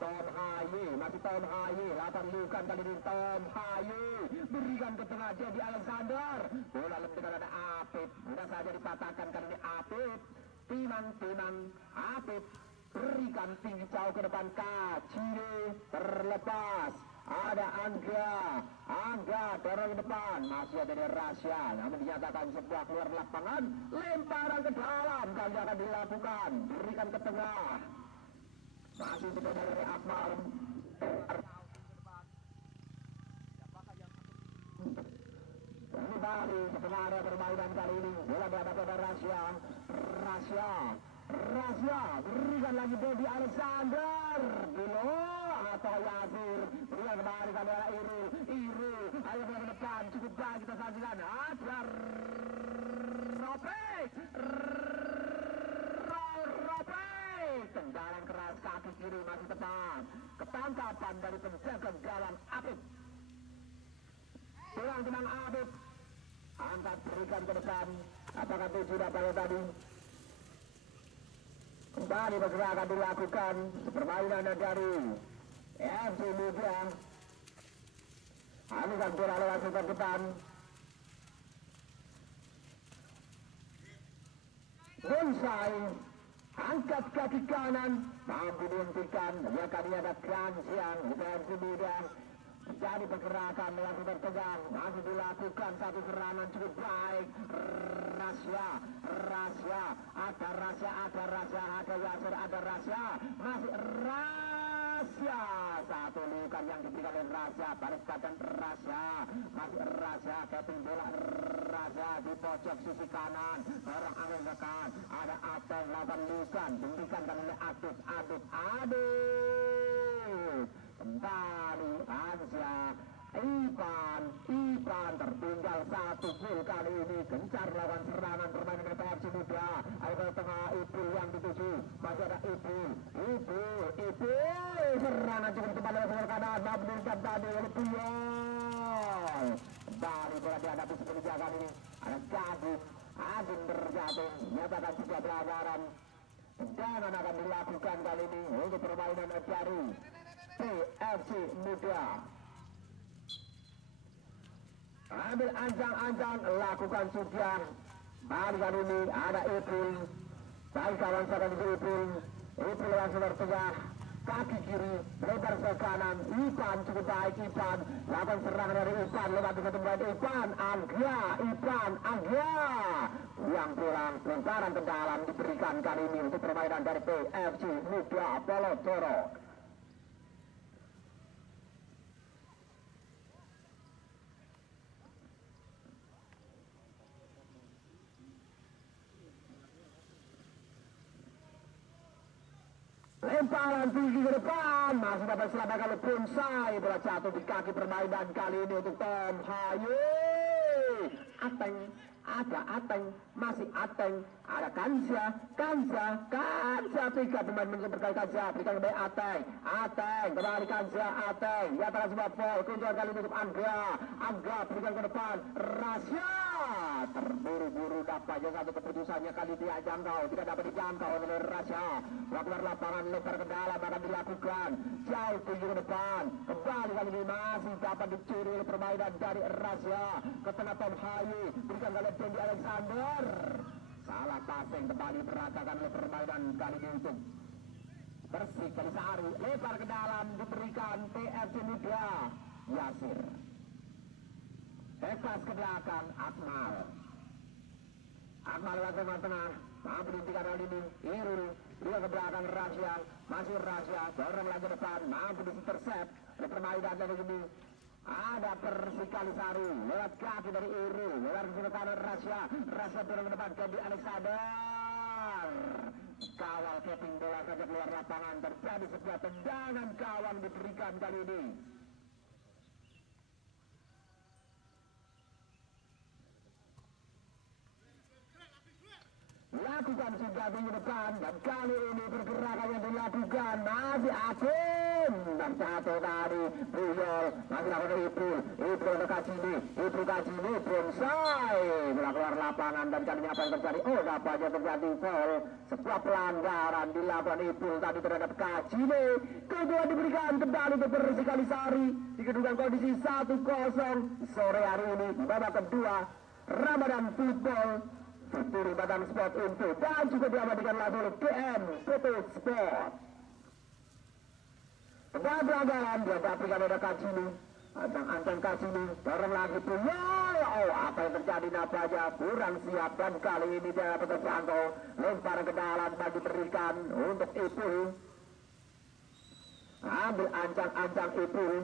Tom Hayi, masih Tom Hayi, lakukan kali ini Tom Hayi, berikan ke tengah dia di Alexander. Bola lebih dekat ada Apip, mudah saja dipatahkan kali ini Apip. Timang Apip, berikan tinggi jauh ke depan. Kacile terlepas. Ada Angga dorong ke depan. Masih ada dari Rasya, namun dinyatakan sebuah keluar lapangan. Lemparan ke dalam kali akan dilakukan. Berikan ke tengah. Masih tidak dari Akmal. Ini baru setengah area permainan kali ini. Bola berada pada Rasya. Rasya berikan lagi Dedi Alexander Bilo atau Yasir berikan kembali kepada Irul ayo ke depan cukup baik kita saksikan ada Ropek tendangan keras kaki kiri masih tepat ketangkapan dari penjaga gawang Apip pulang tenang Apip angkat berikan ke depan apakah itu dapat tadi kembali bergerak akan dilakukan permainan dari FC Muda alihkan bola lewat ke depan Bonsai angkat kaki kanan mampu dihentikan ya kali ada kans yang FC Muda jadi pergerakan langsung tertegang masih dilakukan satu serangan cukup baik Rasya ada Yasir ada Rasya masih Rasya satu lukan yang diberikan oleh Rasya balik badan Rasya masih Rasya keping bola Rasya di pojok sisi kanan orang angin dekat ada Ateng lawan lukan dihentikan oleh Adut kembali Ansya Ipan tertinggal satu gol kali ini gencar lawan serangan permainan dari FC Muda ayo ke tengah Ipul yang dituju masih ada Ipul serangan cukup tepat lewat sebelah kanan menggunakan tadi oleh Puyol kembali bola dihadapi seperti jagaan ini ada Agung terjatuh nyatakan juga pelanggaran tendangan akan dilakukan kali ini untuk permainan dari FC Muda ambil ancang-ancang lakukan sudah kali ini ada Ipul baik kawan saya di Ipul langsung tertegak kaki kiri lebar ke kanan Ipan cukup baik Ipan lakukan serangan dari Ipan lewat ke tempat Ipan Anggia yang pulang lemparan ke dalam diberikan kali ini untuk permainan dari FC Muda Polotoro lemparan tinggi ke depan masih dapat selamatkan oleh Bonsai bola jatuh di kaki permainan kali ini untuk Tom Haye Ateng masih Ateng ada Kansa tiga pemain mencoba berkali Kansa berikan ke Ateng kembali Kansa ya telah sebuah bol keuntungan kali ini untuk Angga berikan ke depan Rasya terburu-buru dapatnya satu keputusannya kali dia jangkau tidak dapat dijangkau oleh Rasya keluar lapangan lebar ke dalam akan dilakukan jauh tinggi ke depan kembali kali ini masih dapat dicuri oleh permainan dari Rasya ke tengah Tom Haye berikan kali Dendi Alexander salah passing kembali beratakan oleh permainan kali ini untuk bersih kali Sari lebar ke dalam diberikan TFC Muda Yasir Ekas ke belakang Akmal lewat tengah mampu dihentikan kali ini Irul dia ke belakang Rasya masih Rasya dorong lagi depan mampu diintercept oleh permainan dari ini ada Persikali Sari lewat kaki dari Irul lewat ke kanan Rasya dorong ke depan Dendi Alexander kawal keping bola saja keluar lapangan terjadi sebuah tendangan gawang diberikan kali ini lakukan sudah minggu depan dan kali ini pergerakan yang dilakukan masih Agung dan satu tadi Puyol masih lakukan Ipul dekat sini Bonsai bola keluar lapangan dan kali ini apa yang terjadi dapatnya terjadi foul sebuah pelanggaran dilakukan Ipul tadi terhadap Kacine kedua diberikan kembali ke Persikali Sari di kedudukan kondisi 1-0 sore hari ini di babak kedua Ramadan Football Futuri Badan Sport Info dan juga diabadikan langsung oleh GM Foto Sport. Dan pelanggaran dihadapikan oleh Kacini. Ancang Kacini dorong lagi Puyol. Apa yang terjadi nampaknya kurang siap dan kali ini dia dapat terjangkau. Lemparan ke dalam bagi berikan untuk Ipul. Ambil ancang Ipul.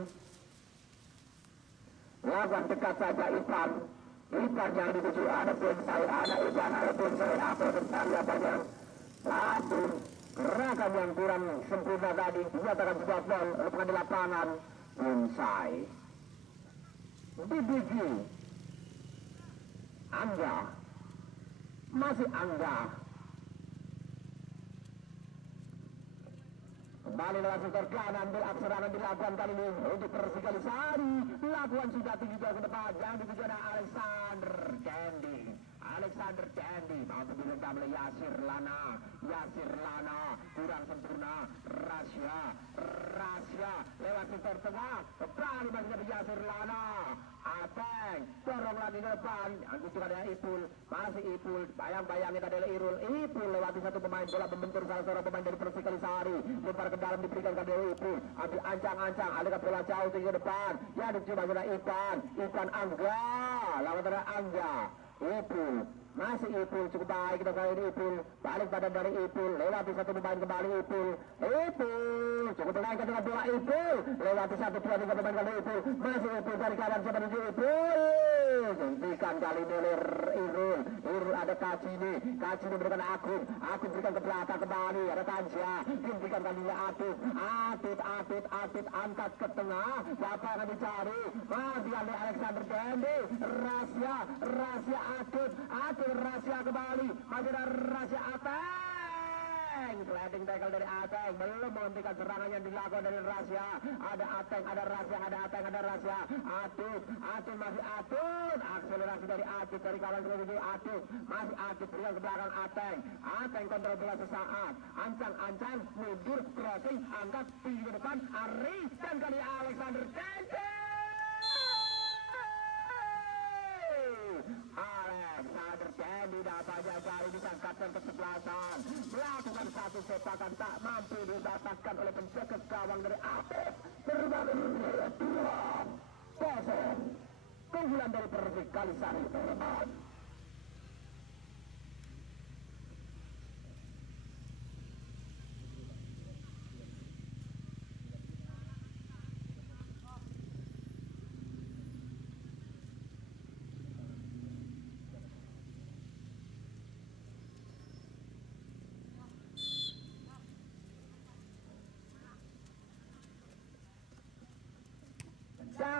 Lawan dekat saja Ipan yang dituju ada Bonsai, ada Bonsai, apa yang terjadi apanya Lalu gerakan yang kurang sempurna tadi dinyatakan sebuah gol oleh pengambil lapangan Bonsai. BBG Angga, masih Angga. Kembali lewat sektor kanan, serangan dilakukan kali ini untuk Persikalisari. Lakukan sudah tinggi ke depan, yang dituju ada Alexander Candy. Alexander Candy mampu digenggam oleh Yasir Lana. Yasir Lana kurang sempurna. Rasya lewat sektor tengah. Kembali masih ada Yasir Lana. Ateng dorong lagi ke depan. Yang dituju ada Ipul. Masih Ipul. Bayang-bayangin adalah Irul. Ipul lewati satu pemain bola membentur salah seorang pemain dari Persikalisari. Lempar ke dalam diberikan ke Ipul. Ambil ancang-ancang. Ada bola jauh tinggi ke depan. Yang dituju ada Ipan. Ipan Angga. Lawan ada Angga. Ipul, masih Ipul cukup baik kita kali ini Ipul, balik badan dari Ipul, lewati satu pemain kembali Ipul, cukup menaikkan dengan bola Ipul, lewati satu dua tiga pemain kali Ipul, masih Ipul dari kanan coba menuju Ipul, hentikan kali ini oleh Irul ada Kacini berikan Akun berikan ke belakang kembali, ada Tanja, hentikan kali ini Atit angkat ke tengah, siapa yang akan dicari, masih ada Alexander Dendi, Rahasia Atit Rahasia kembali, masih ada Rahasia Ateng, sliding tackle dari Ateng, belum menghentikan serangan yang dilakukan dari Rahasia, ada Ateng, ada Rahasia, Atit masih akselerasi dari Atit, dari kawan menuju Atit, masih Atit berikan ke belakang Ateng kontrol bola sesaat, ancang mundur, crossing, angkat, tinggi ke depan, Aris, dan kali Alexander Tente. Alexander Candy dapatnya kali disangkatkan kesebelasan, melakukan satu sepakan tak mampu dibatalkan oleh penjaga gawang dari Apep. Berbalik 2-0 keunggulan dari Persikalisari.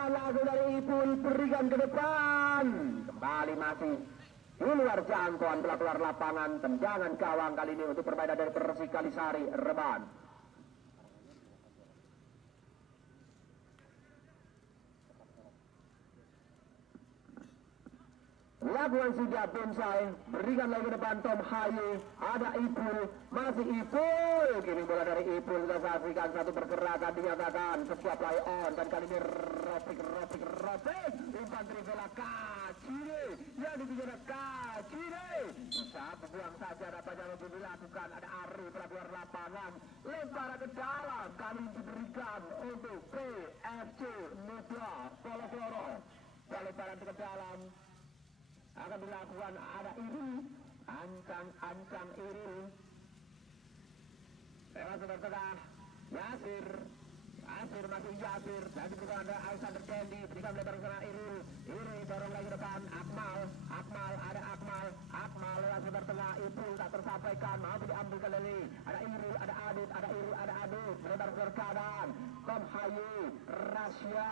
Lagu dari Ipul berikan ke depan, kembali masih di luar jangkauan bola keluar lapangan, tendangan gawang kali ini untuk permainan dari Persikalisari Reban. Lakukan sudah Bonsai, berikan lagi ke depan Tom Haye, ada Ipul, masih Ipul, kini bola dari Ipul kita saksikan satu pergerakan dinyatakan sebuah play on, dan kali ini Ropik, umpan Trivela Kacire, yang ditujukan Kacire, bisa membuang saja dapat yang lebih dilakukan, ada Ari pelabuhan lapangan, lempar ke dalam, kali ini diberikan untuk PFC Muda Polokoro, lemparan ke dalam, akan dilakukan, ada Irul, ancang Irul, lewat sebelah tengah, Yasir masih Yasir, dan diberikan ada Alexander Candy, berikan lebar ke Irul dorong lagi depan, Akmal, ada Akmal lewat sebelah tengah, Ipul tak tersampaikan, mau diambil kembali, ada Irul, ada Adit, lebar ke kanan, Tom Haye, Rasya,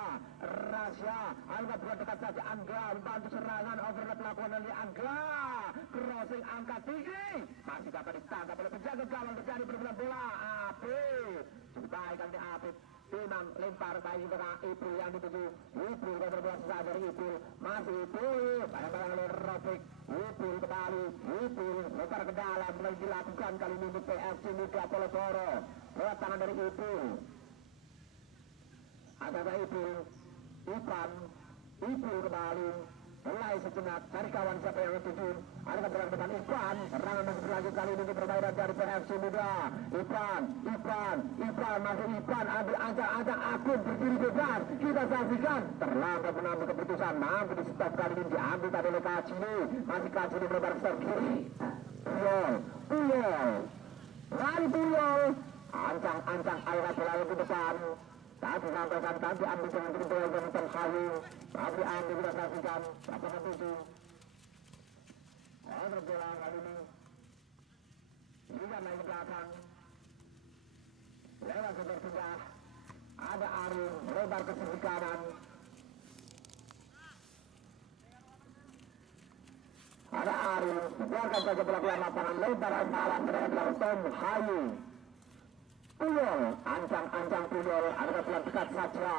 Angga bukan dekat saja, Angga membantu serangan, overlap lakukan oleh Angga, crossing angkat tinggi, masih dapat ditangkap oleh penjaga gawang, terjadi perbulan bola, Apip, baik kali Apip, memang lempar baik ke Ipul yang dituju, Ipul kontrol bola sesaat dari Ipul, masih Ipul, bayang-bayang oleh Ropik, Ipul kembali, lempar ke dalam, mulai dilakukan kali ini untuk PFC Muda Polokoro, lewat tangan dari Ipul, ada Ipul kembali, mulai sejenak, cari kawan siapa yang setuju, ada keberang depan Ipan, serangan masih berlanjut kali ini untuk permainan dari PFC Muda, Ipan, masih Ipan, ambil ancang Akun berdiri bebas, kita saksikan, terlambat mengambil keputusan, mampu di stop kali ini diambil tadi oleh Kacini, masih Kacini melebar ke kiri, Puyol, ancang Alrat selalu ke depan, tapi sampaikan tadi ambil dengan dribble dan Tom Haye, tapi ambil kita saksikan, lapangan 7. Kontrol bola kali ini juga naik ke belakang. Lewat sebar sudah. Ada Ari melebar ke sisi kanan. Ada Ari, biarkan saja pelakuan lapangan lebar malam terhadap Tom Hayu. Puyol, ancang-ancang Puyol, ada pelan dekat saja.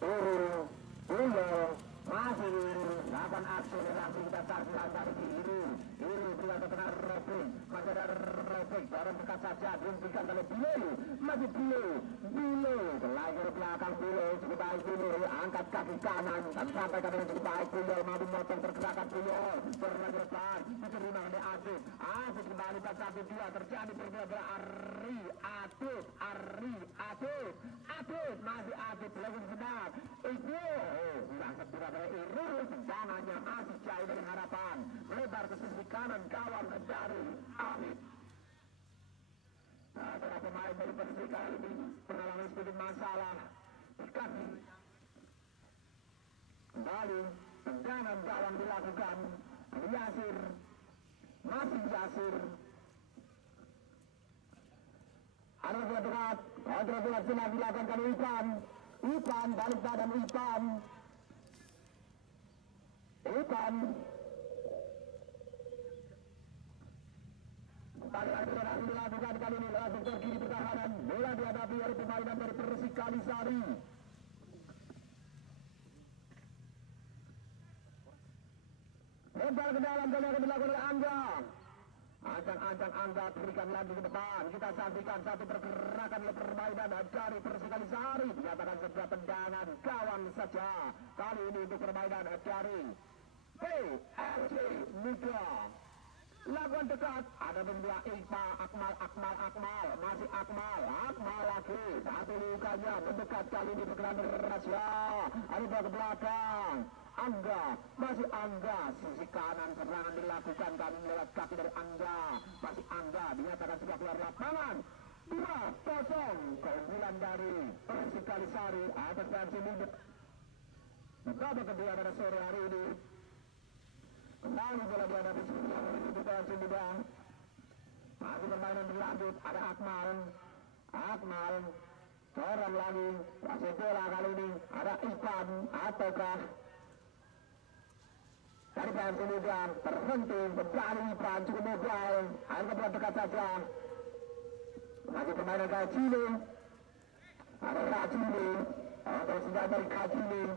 Urul, Puyol, masih Urul, lakukan aksi reaksi kita saksikan dari Irul. Irul juga terkena Rofik, masih ada Rofik, barang dekat saja, dihentikan oleh Bilo, masih Bilo, lagi ke belakang Bilo, cukup baik Bilo, angkat kaki kanan, dan sampai ke dengan cukup baik Puyol, mampu memotong pergerakan Puyol, berlagi depan, diterima oleh Adit, Adit kembali ke 1-2, terjadi pergerakan Adit, masih Adit, lagi sedang, itu, angkat berapa Irul, tendangannya masih jauh dari harapan, melebar ke sisi kanan kawan dari Adit. Para pemain dari Persik kali ini mengalami sedikit masalah. Kaki kembali tendangan kawan dilakukan Yasir, masih Yasir. Ada berat, kontrol silang dilakukan Ipan balik badan Ipan. Tadi ada dilakukan kali ini lewat sektor kiri pertahanan. Bola dihadapi oleh pemain dari Persik Kalisari. Lebar ke dalam dan akan dilakukan oleh Angga. Ancang-ancang Angga berikan lagi ke depan. Kita saksikan satu pergerakan oleh permainan dari Persik Kalisari. Dinyatakan sebuah tendangan kawan saja. Kali ini untuk permainan dari PFC Muda. Lakukan dekat, ada benda Ipa, Akmal, masih Akmal lagi, satu lukanya mendekat kali ini berkelan rahasia, ada ke belakang, masih Angga, sisi kanan serangan dilakukan kali lewat kaki dari Angga, masih Angga, dinyatakan sudah keluar lapangan, 2-0, keunggulan dari Persik Kalisari, atas Persib Muda. Babak kedua pada sore hari ini. Kembali bola dihadapi di Persib Muda. Masih permainan berlanjut. Ada Akmal. Seorang lagi. Masih bola kali ini. Ada Ipan. Ataukah dari Persib Muda terhenti. Kembali Ipan cukup mobile. Angka bola dekat saja. Masih permainan Kacili. Ada Kacili. Atau sudah dari Kacili.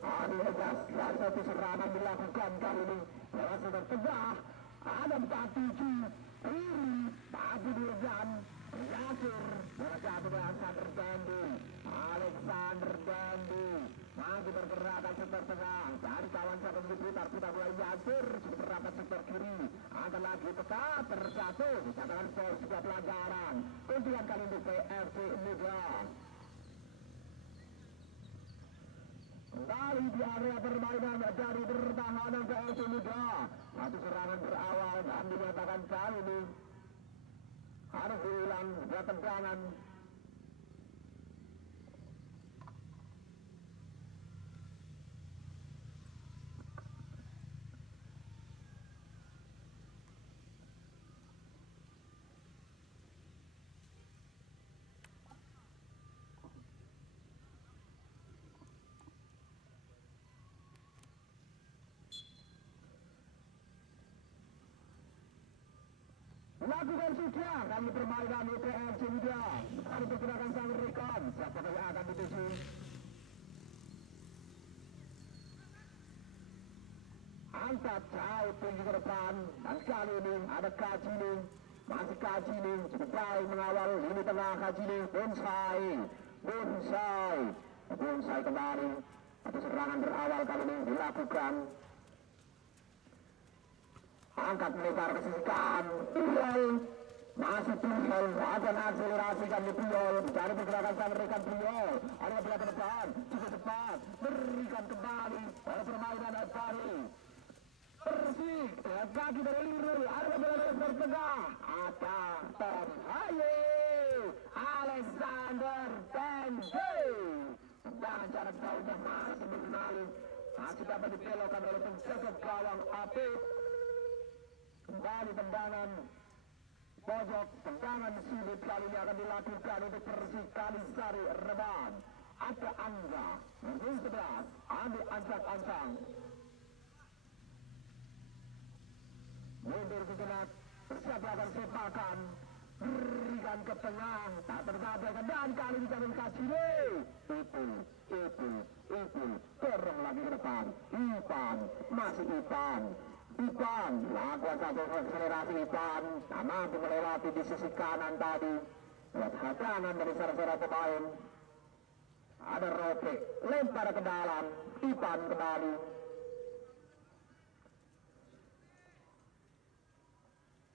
Salah satu serangan dilakukan kali ini lewat sebar tengah. Ada 47 kiri Pak Dirjan Yasir berjatuh ke Alexander Dandi masih bergerakan sektor tengah dari kawan satu putar bola Yasir cukup rapat sektor kiri akan lagi tetap terjatuh dikatakan sebuah pelanggaran. Keuntungan kali ini PFC Muda. Kembali di area permainan dari pertahanan PFC Muda. Satu serangan berawal dan dinyatakan kali ini harus diulang dua tendangan. Lakukan sudah kami permainan PFC Muda. Kami pergerakan sang rekon. Siapa yang akan dituju? Angkat jauh tinggi ke depan. Dan kali ini ada Kacili. Masih Kacili. Cukup baik mengawal lini tengah Kacili. Bonsai kembali. Atau serangan berawal kali ini dilakukan. Angkat melebar ke sisi kanan. Puyol. Masih Puyol. Akan akselerasikan di Puyol. Mencari pergerakan sang rekan Puyol. Ada bola ke depan. Cukup cepat. Berikan kembali. Oleh permainan Advari. Persik. Kaki dari Irul. Ada bola dari bertengah. Ada Tom Hayu. Alexander Dandi. Dan cara jauhnya masih mengenali. Masih dapat dibelokkan oleh penjaga gawang Apit. Kembali tendangan pojok tendangan sudut kali ini akan dilakukan untuk Persik Kalisari Reban. Ada Angga nomor 11 ambil ancang-ancang mundur sejenak bersiap lakukan sepakan berikan ke tengah tak tersampaikan dan kali ini jangan kasih Ipul dorong lagi ke depan Ipan masih Ipan lakukan satu akselerasi Ipan tak mampu melewati di sisi kanan tadi lihat hadangan dari salah-salah pemain. Ada Ropik lempar ke dalam Ipan kembali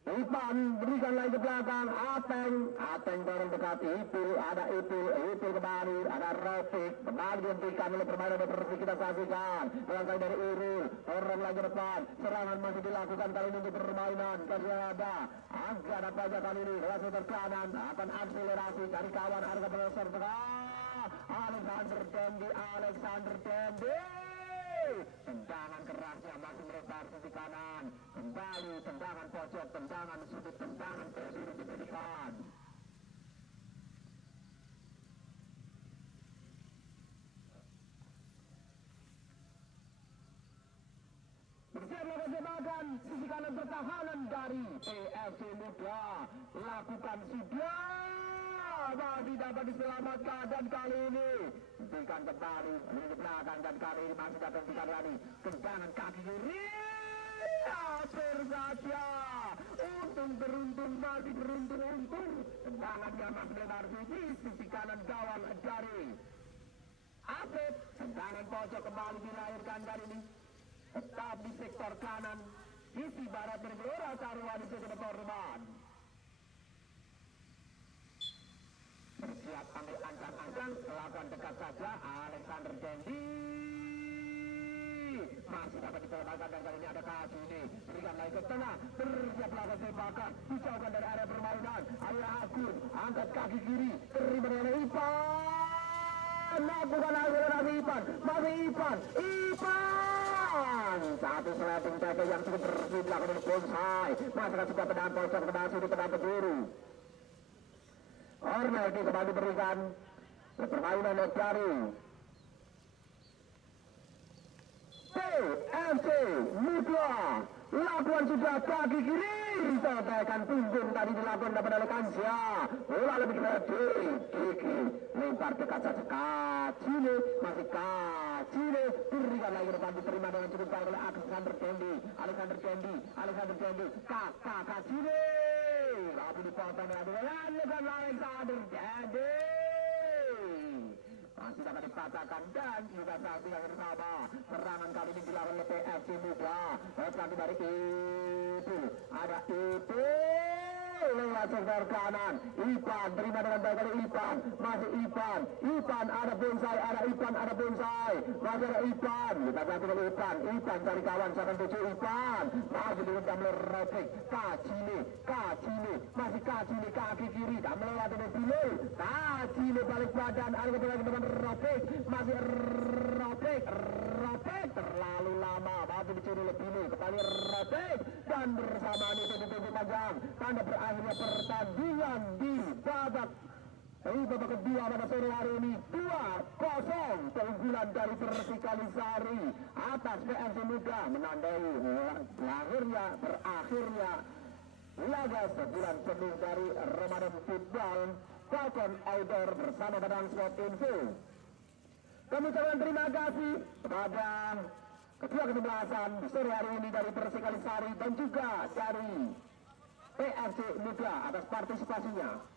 Ipan berikan lagi ke belakang Ateng dorong dekat Ipul ada Ipul kembali ada Ropik kembali dihentikan oleh permainan dari Persik. Kita saksikan langkah dari Urul dorong lagi depan serangan masih dilakukan kali ini untuk permainan kasih ada Angga apa aja kali ini lewat meter kanan akan akselerasi cari kawan harga pelesor tengah Alexander Dendi tendangan kerasnya masih melebar sisi kanan kembali tendangan pojok tendangan sudut tendangan terus diberikan bersiap melakukan jebakan sisi kanan pertahanan dari PFC Muda lakukan sudah masih dapat diselamatkan dan kali ini hentikan kembali ke belakang dan kali ini masih dapat hentikan lagi tendangan kaki kiri hampir saja beruntung masih beruntung tendangannya masih melebar sisi kanan gawang dari Apit tendangan pojok kembali dilahirkan dari ini tetap di sektor kanan sisi barat bergelora taruhan di sisi korban bersiap ambil ancang-ancang melakukan dekat saja Alexander Dendi masih dapat diselamatkan dan kali ini ada kasih ini berikan lagi ke tengah bersiap melakukan tembakan dijauhkan dari area permainan Ayah Agun angkat kaki kiri terima dengan Ipan lakukan akselerasi Ipan masih Ipan satu sliding tackle yang cukup bersih dilakukan oleh Bonsai masih akan sudah pedang pojok pedang sudut pedang keburu Ornelki kembali berikan permainan dari PFC Muda lakukan sudah kaki kiri sampaikan punggung tadi dilakukan dapat oleh Kansia bola lebih gede Kiki lempar dekat saja Kacile masih Kacile berikan lagi depan diterima dengan cukup baik oleh Alexander Dendi Kacile lalu dipotong dengan Alexander Dendi masih dapat dipatahkan dan juga saksi yang bersama serangan kali ini dilakukan oleh PFC Muda lagi dari itu ada itu lewat sektor kanan Ipan terima dengan baik oleh Ipan masih Ipan ada Bonsai masih ada Ipan kita ganti oleh Ipan cari kawan siakan tuju Ipan masih diundang oleh Ropik Kacile masih Kacile kaki kiri tak melewati Bilul Kacile balik badan ada lagi dengan Ropik masih Ropik terlalu lama masih dicuri oleh Bilul kembali Ropik dan bersamaan itu ditunggu panjang tanda berakhirnya pertandingan di babak kedua pada sore hari ini 2-0 keunggulan dari Persik Kalisari atas PFC Muda menandai berakhirnya laga sebulan penuh dari Ramadan Football Falcon Outdoor bersama Badan Sport Info. Kami ucapkan terima kasih kepada ketua kesebelasan di sore hari ini dari Persik Kalisari dan juga dari PFC Muda atas partisipasinya.